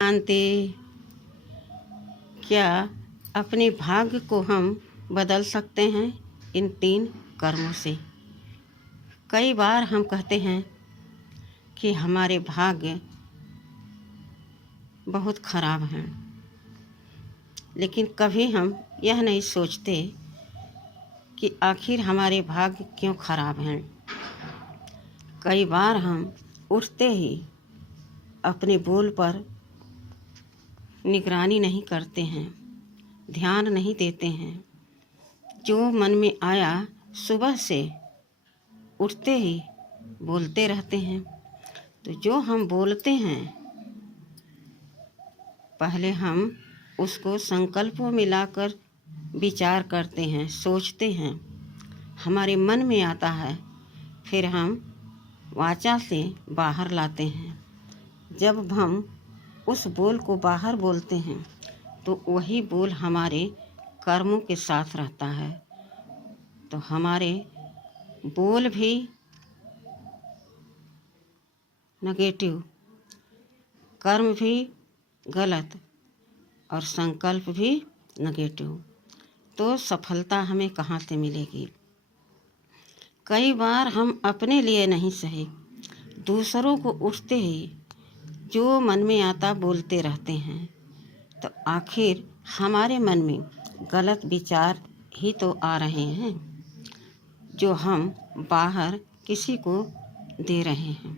जानते क्या अपने भाग्य को हम बदल सकते हैं इन 3 कर्मों से। कई बार हम कहते हैं कि हमारे भाग्य बहुत खराब हैं, लेकिन कभी हम यह नहीं सोचते कि आखिर हमारे भाग्य क्यों खराब हैं। कई बार हम उठते ही अपने बोल पर निगरानी नहीं करते हैं, ध्यान नहीं देते हैं। जो मन में आया सुबह से उठते ही बोलते रहते हैं। तो जो हम बोलते हैं पहले हम उसको संकल्पों में लाकर विचार करते हैं, सोचते हैं, हमारे मन में आता है, फिर हम वाचा से बाहर लाते हैं। जब हम उस बोल को बाहर बोलते हैं तो वही बोल हमारे कर्मों के साथ रहता है। तो हमारे बोल भी नेगेटिव, कर्म भी गलत और संकल्प भी नेगेटिव, तो सफलता हमें कहाँ से मिलेगी। कई बार हम अपने लिए नहीं सही, दूसरों को उठते ही जो मन में आता बोलते रहते हैं। तो आखिर हमारे मन में गलत विचार ही तो आ रहे हैं जो हम बाहर किसी को दे रहे हैं।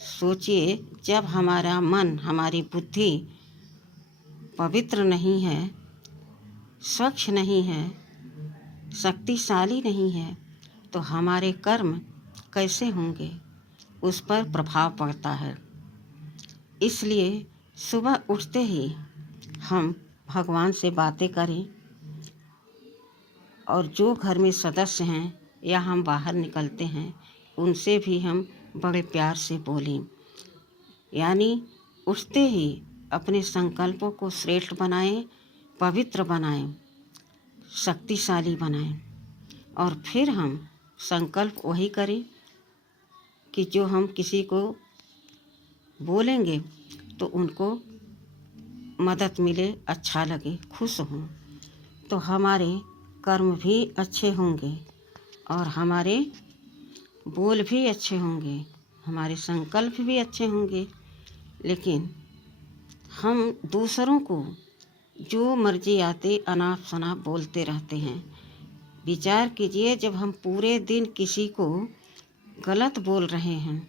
सोचिए, जब हमारा मन, हमारी बुद्धि पवित्र नहीं है, स्वच्छ नहीं है, शक्तिशाली नहीं है, तो हमारे कर्म कैसे होंगे, उस पर प्रभाव पड़ता है। इसलिए सुबह उठते ही हम भगवान से बातें करें और जो घर में सदस्य हैं या हम बाहर निकलते हैं उनसे भी हम बड़े प्यार से बोलें। यानी उठते ही अपने संकल्पों को श्रेष्ठ बनाएं, पवित्र बनाएं, शक्तिशाली बनाएं और फिर हम संकल्प वही करें कि जो हम किसी को बोलेंगे तो उनको मदद मिले, अच्छा लगे, खुश हों। तो हमारे कर्म भी अच्छे होंगे और हमारे बोल भी अच्छे होंगे, हमारे संकल्प भी अच्छे होंगे। लेकिन हम दूसरों को जो मर्जी आते अनाप शनाप बोलते रहते हैं। विचार कीजिए, जब हम पूरे दिन किसी को गलत बोल रहे हैं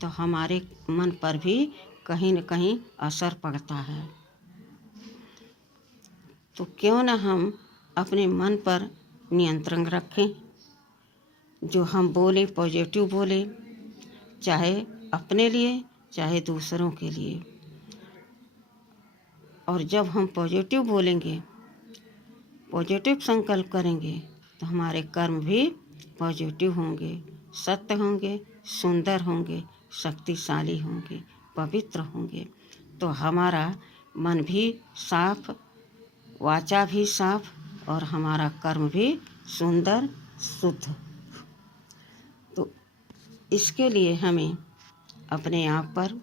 तो हमारे मन पर भी कहीं न कहीं असर पड़ता है। तो क्यों न हम अपने मन पर नियंत्रण रखें। जो हम बोलें पॉजिटिव बोलें, चाहे अपने लिए चाहे दूसरों के लिए। और जब हम पॉजिटिव बोलेंगे, पॉजिटिव संकल्प करेंगे तो हमारे कर्म भी पॉजिटिव होंगे, सत्य होंगे, सुंदर होंगे, शक्तिशाली होंगे, पवित्र होंगे। तो हमारा मन भी साफ, वाचा भी साफ और हमारा कर्म भी सुंदर, शुद्ध। तो इसके लिए हमें अपने आप पर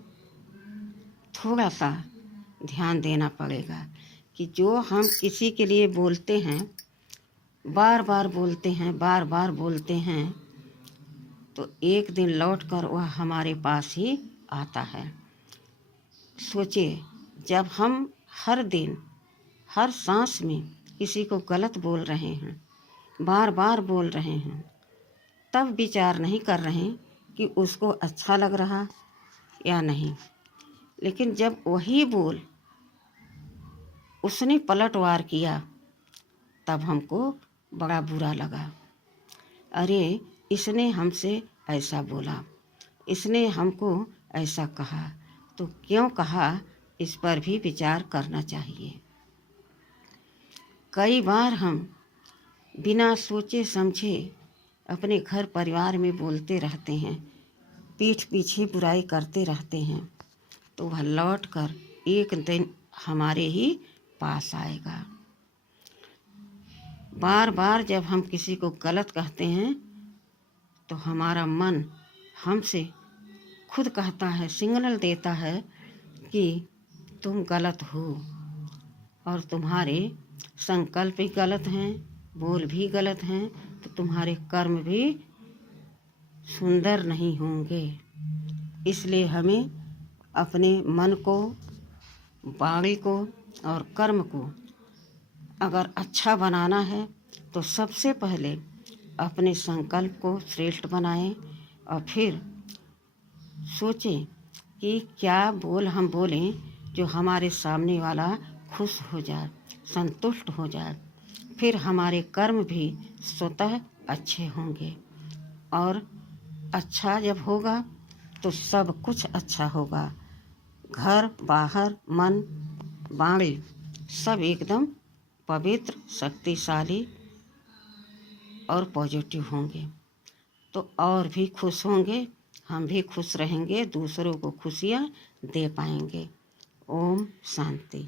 थोड़ा सा ध्यान देना पड़ेगा कि जो हम किसी के लिए बोलते हैं, बार बार बोलते हैं, बार बार बोलते हैं, तो एक दिन लौटकर वह हमारे पास ही आता है। सोचिए, जब हम हर दिन हर सांस में किसी को गलत बोल रहे हैं, बार बार बोल रहे हैं, तब विचार नहीं कर रहे कि उसको अच्छा लग रहा या नहीं। लेकिन जब वही बोल उसने पलटवार किया तब हमको बड़ा बुरा लगा। अरे, इसने हमसे ऐसा बोला, इसने हमको ऐसा कहा, तो क्यों कहा, इस पर भी विचार करना चाहिए। कई बार हम बिना सोचे समझे अपने घर परिवार में बोलते रहते हैं, पीठ पीछे बुराई करते रहते हैं, तो वह लौट कर एक दिन हमारे ही पास आएगा। बार बार जब हम किसी को गलत कहते हैं तो हमारा मन हमसे खुद कहता है, सिग्नल देता है कि तुम गलत हो और तुम्हारे संकल्प भी गलत हैं, बोल भी गलत हैं, तो तुम्हारे कर्म भी सुंदर नहीं होंगे। इसलिए हमें अपने मन को, वाणी को और कर्म को अगर अच्छा बनाना है तो सबसे पहले अपने संकल्प को श्रेष्ठ बनाएं और फिर सोचें कि क्या बोल हम बोलें जो हमारे सामने वाला खुश हो जाए, संतुष्ट हो जाए। फिर हमारे कर्म भी स्वतः अच्छे होंगे और अच्छा जब होगा तो सब कुछ अच्छा होगा। घर बाहर मन वाणी सब एकदम पवित्र, शक्तिशाली और पॉजिटिव होंगे तो और भी खुश होंगे, हम भी खुश रहेंगे, दूसरों को खुशियाँ दे पाएंगे। ओम शांति।